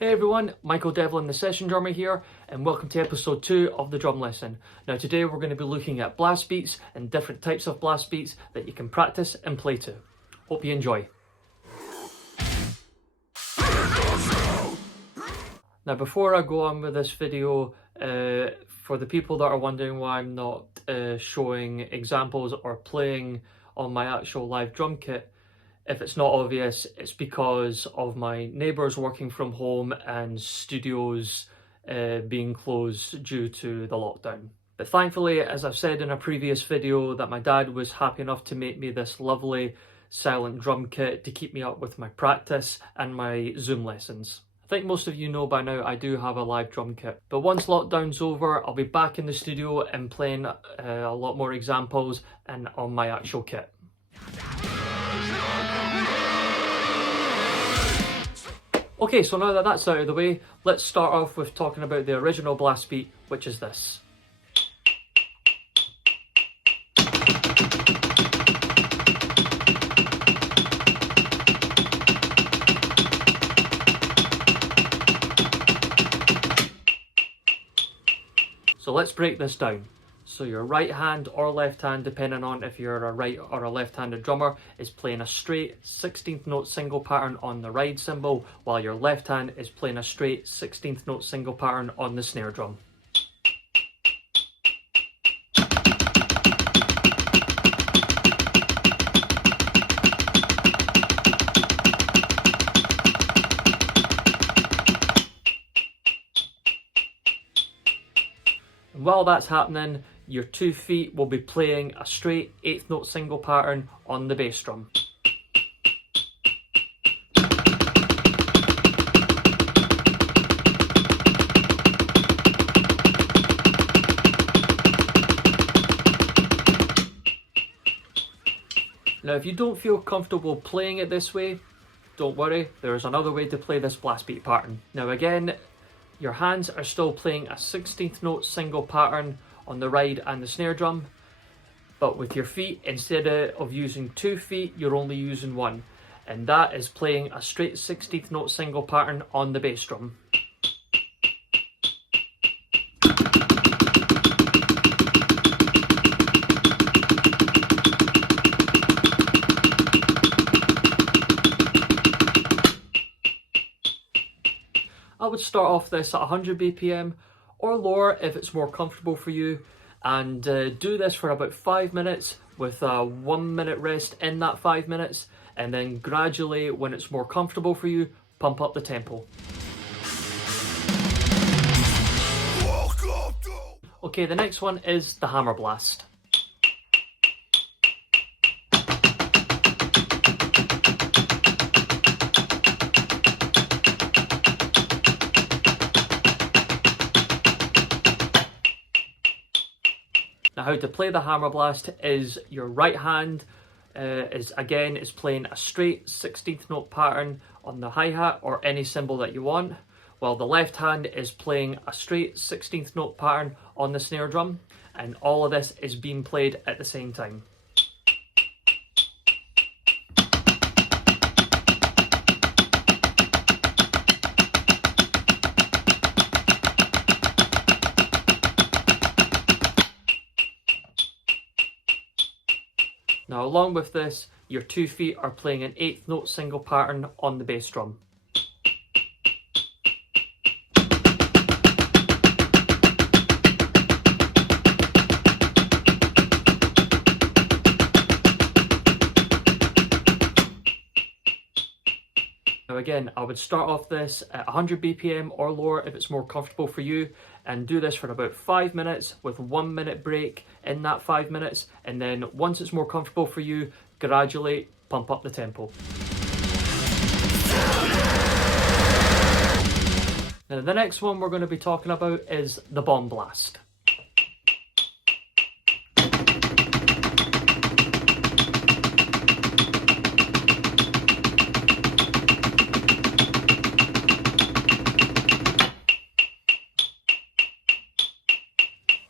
Hey everyone, Michael Devlin, the session drummer here, and welcome to episode 2 of the drum lesson. Now today we're going to be looking at blast beats and different types of blast beats that you can practice and play to. Hope you enjoy. Now before I go on with this video, for the people that are wondering why I'm not showing examples or playing on my actual live drum kit, if it's not obvious, it's because of my neighbours working from home and studios being closed due to the lockdown. But thankfully, as I've said in a previous video, that my dad was happy enough to make me this lovely silent drum kit to keep me up with my practice and my Zoom lessons. I think most of you know by now I do have a live drum kit. But once lockdown's over, I'll be back in the studio and playing a lot more examples and on my actual kit. Okay, so now that that's out of the way, let's start off with talking about the original blast beat, which is this. So let's break this down. So your right hand or left hand, depending on if you're a right or a left-handed drummer, is playing a straight 16th note single pattern on the ride cymbal, while your left hand is playing a straight 16th note single pattern on the snare drum. And while that's happening, your 2 feet will be playing a straight 8th note single pattern on the bass drum. Now if you don't feel comfortable playing it this way, don't worry, there's another way to play this blast beat pattern. Now again, your hands are still playing a 16th note single pattern on the ride and the snare drum, but with your feet, instead of using 2 feet, you're only using 1, and that is playing a straight 16th note single pattern on the bass drum. I would start off this at 100 BPM or lower if it's more comfortable for you, and do this for about 5 minutes with a 1 minute rest in that 5 minutes, and then gradually, when it's more comfortable for you, pump up the tempo. Okay, the next one is the hammer blast. Now how to play the hammer blast is your right hand is playing a straight 16th note pattern on the hi-hat or any cymbal that you want, while the left hand is playing a straight 16th note pattern on the snare drum, and all of this is being played at the same time. Now along with this, your 2 feet are playing an 8th note single pattern on the bass drum. Now again, I would start off this at 100 BPM or lower if it's more comfortable for you, and do this for about 5 minutes with 1 minute break in that 5 minutes, and then once it's more comfortable for you, gradually pump up the tempo. Now the next one we're going to be talking about is the bomb blast.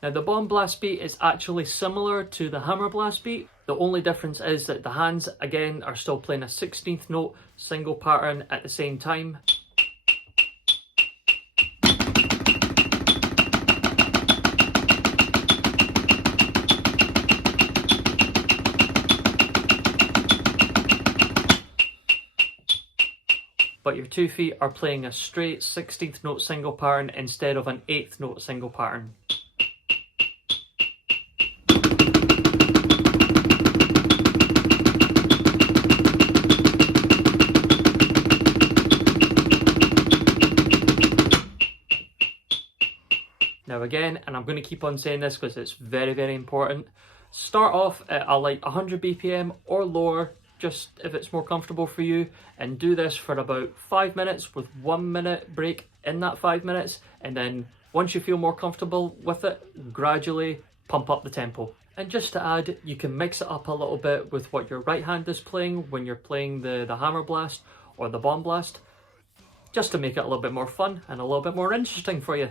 Now the bomb blast beat is actually similar to the hammer blast beat. The only difference is that the hands again are still playing a 16th note single pattern at the same time. but your 2 feet are playing a straight 16th note single pattern instead of an 8th note single pattern. Now again, and I'm going to keep on saying this because it's very, very important, start off at like 100 BPM or lower, just if it's more comfortable for you, and do this for about 5 minutes with 1 minute break in that 5 minutes, and then once you feel more comfortable with it, gradually pump up the tempo. And just to add, you can mix it up a little bit with what your right hand is playing when you're playing the hammer blast or the bomb blast, just to make it a little bit more fun and a little bit more interesting for you.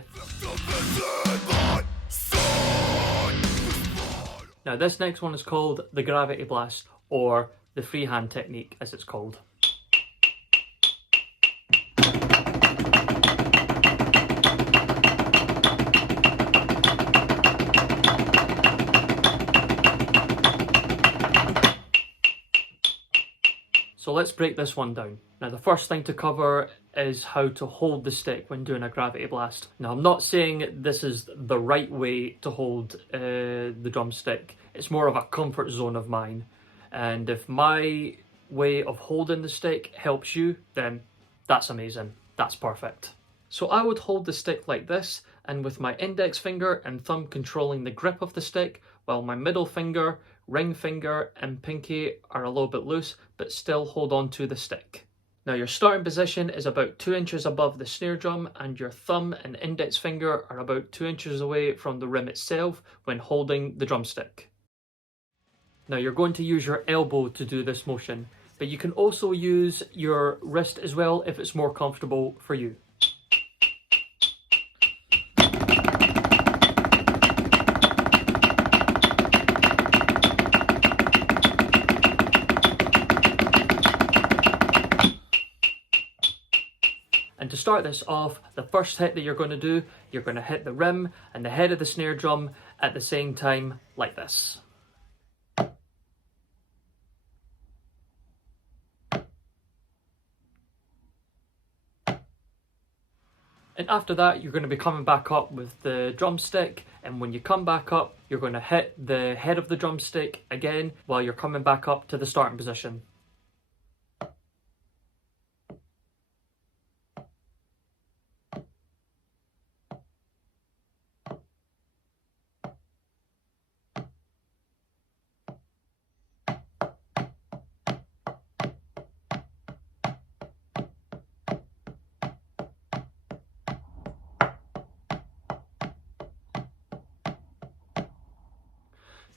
Now this next one is called the gravity blast, or the freehand technique as it's called. So let's break this one down. Now the first thing to cover is how to hold the stick when doing a gravity blast. Now I'm not saying this is the right way to hold the drumstick. It's more of a comfort zone of mine. And if my way of holding the stick helps you, then that's amazing. That's perfect. So I would hold the stick like this, and with my index finger and thumb controlling the grip of the stick, while my middle finger, ring finger and pinky are a little bit loose, but still hold on to the stick. Now your starting position is about 2 inches above the snare drum, and your thumb and index finger are about 2 inches away from the rim itself when holding the drumstick. Now you're going to use your elbow to do this motion, but you can also use your wrist as well if it's more comfortable for you. And to start this off, the first hit that you're going to do, you're going to hit the rim and the head of the snare drum at the same time, like this. And after that, you're going to be coming back up with the drumstick, and when you come back up, you're going to hit the head of the drumstick again while you're coming back up to the starting position.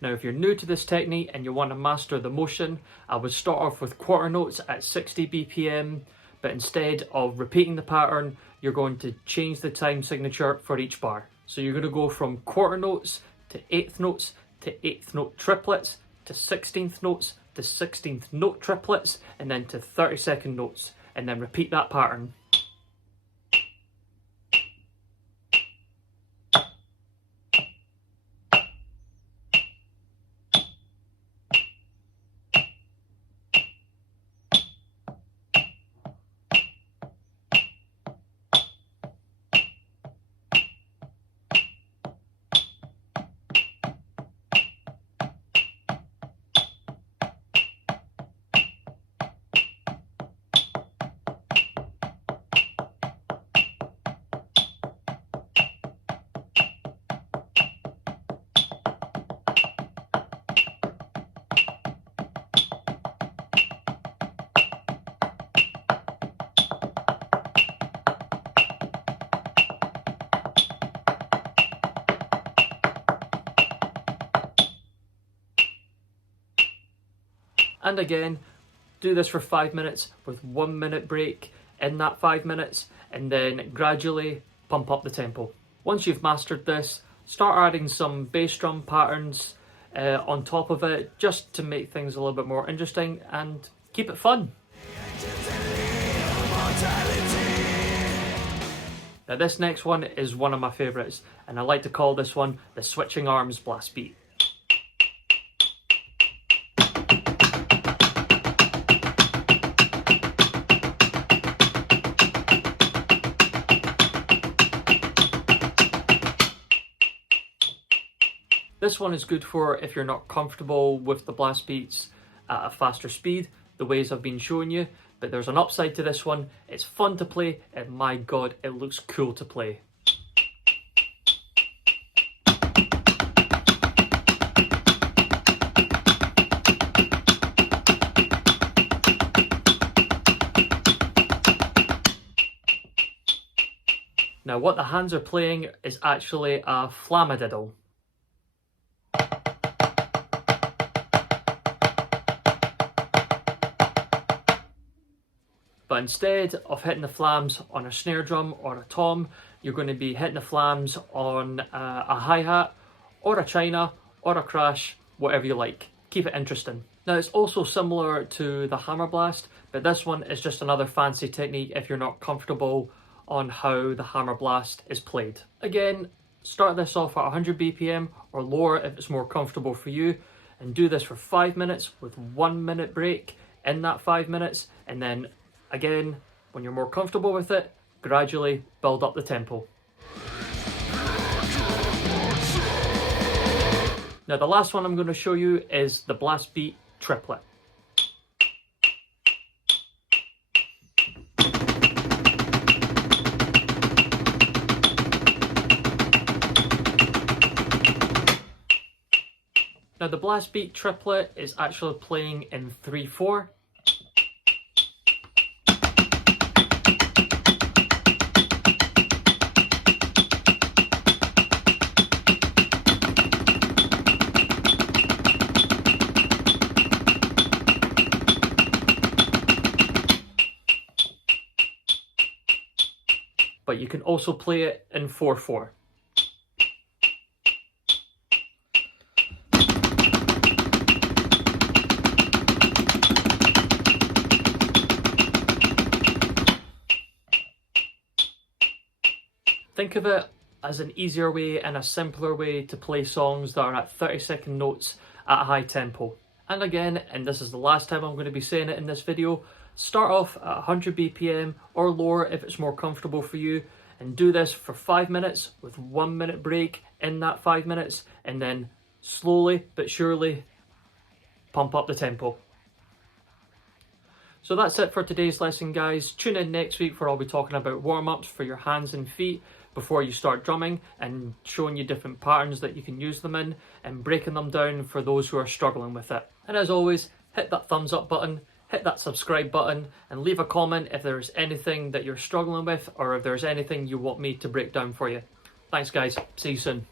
Now if you're new to this technique and you want to master the motion, I would start off with quarter notes at 60 BPM, but instead of repeating the pattern, you're going to change the time signature for each bar. So you're going to go from quarter notes to eighth notes to eighth note triplets to 16th notes to 16th note triplets, and then to 30-second notes, and then repeat that pattern. And again, do this for 5 minutes with 1 minute break in that 5 minutes, and then gradually pump up the tempo. Once you've mastered this, start adding some bass drum patterns on top of it, just to make things a little bit more interesting and keep it fun. Now this next one is one of my favourites, and I like to call this one the switching arms blast beat. This one is good for if you're not comfortable with the blast beats at a faster speed, the ways I've been showing you, but there's an upside to this one. It's fun to play, and my god, it looks cool to play. Now what the hands are playing is actually a flamadiddle. But instead of hitting the flams on a snare drum or a tom, you're going to be hitting the flams on a hi-hat or a china or a crash, whatever you like. Keep it interesting. Now it's also similar to the hammer blast, but this one is just another fancy technique if you're not comfortable on how the hammer blast is played. Again, start this off at 100 BPM or lower if it's more comfortable for you, and do this for 5 minutes with 1 minute break in that 5 minutes, and then again, when you're more comfortable with it, gradually build up the tempo. Now the last one I'm going to show you is the blast beat triplet. Now the blast beat triplet is actually playing in 3/4. But you can also play it in 4/4. Think of it as an easier way and a simpler way to play songs that are at 30-second notes at a high tempo. And again, and this is the last time I'm going to be saying it in this video, start off at 100 BPM or lower if it's more comfortable for you, and do this for 5 minutes with 1 minute break in that 5 minutes, and then slowly but surely pump up the tempo. So that's it for today's lesson, guys. Tune in next week where I'll be talking about warm-ups for your hands and feet before you start drumming, and showing you different patterns that you can use them in and breaking them down for those who are struggling with it. And as always, hit that thumbs up button, hit that subscribe button, and leave a comment if there's anything that you're struggling with or if there's anything you want me to break down for you. Thanks guys, see you soon.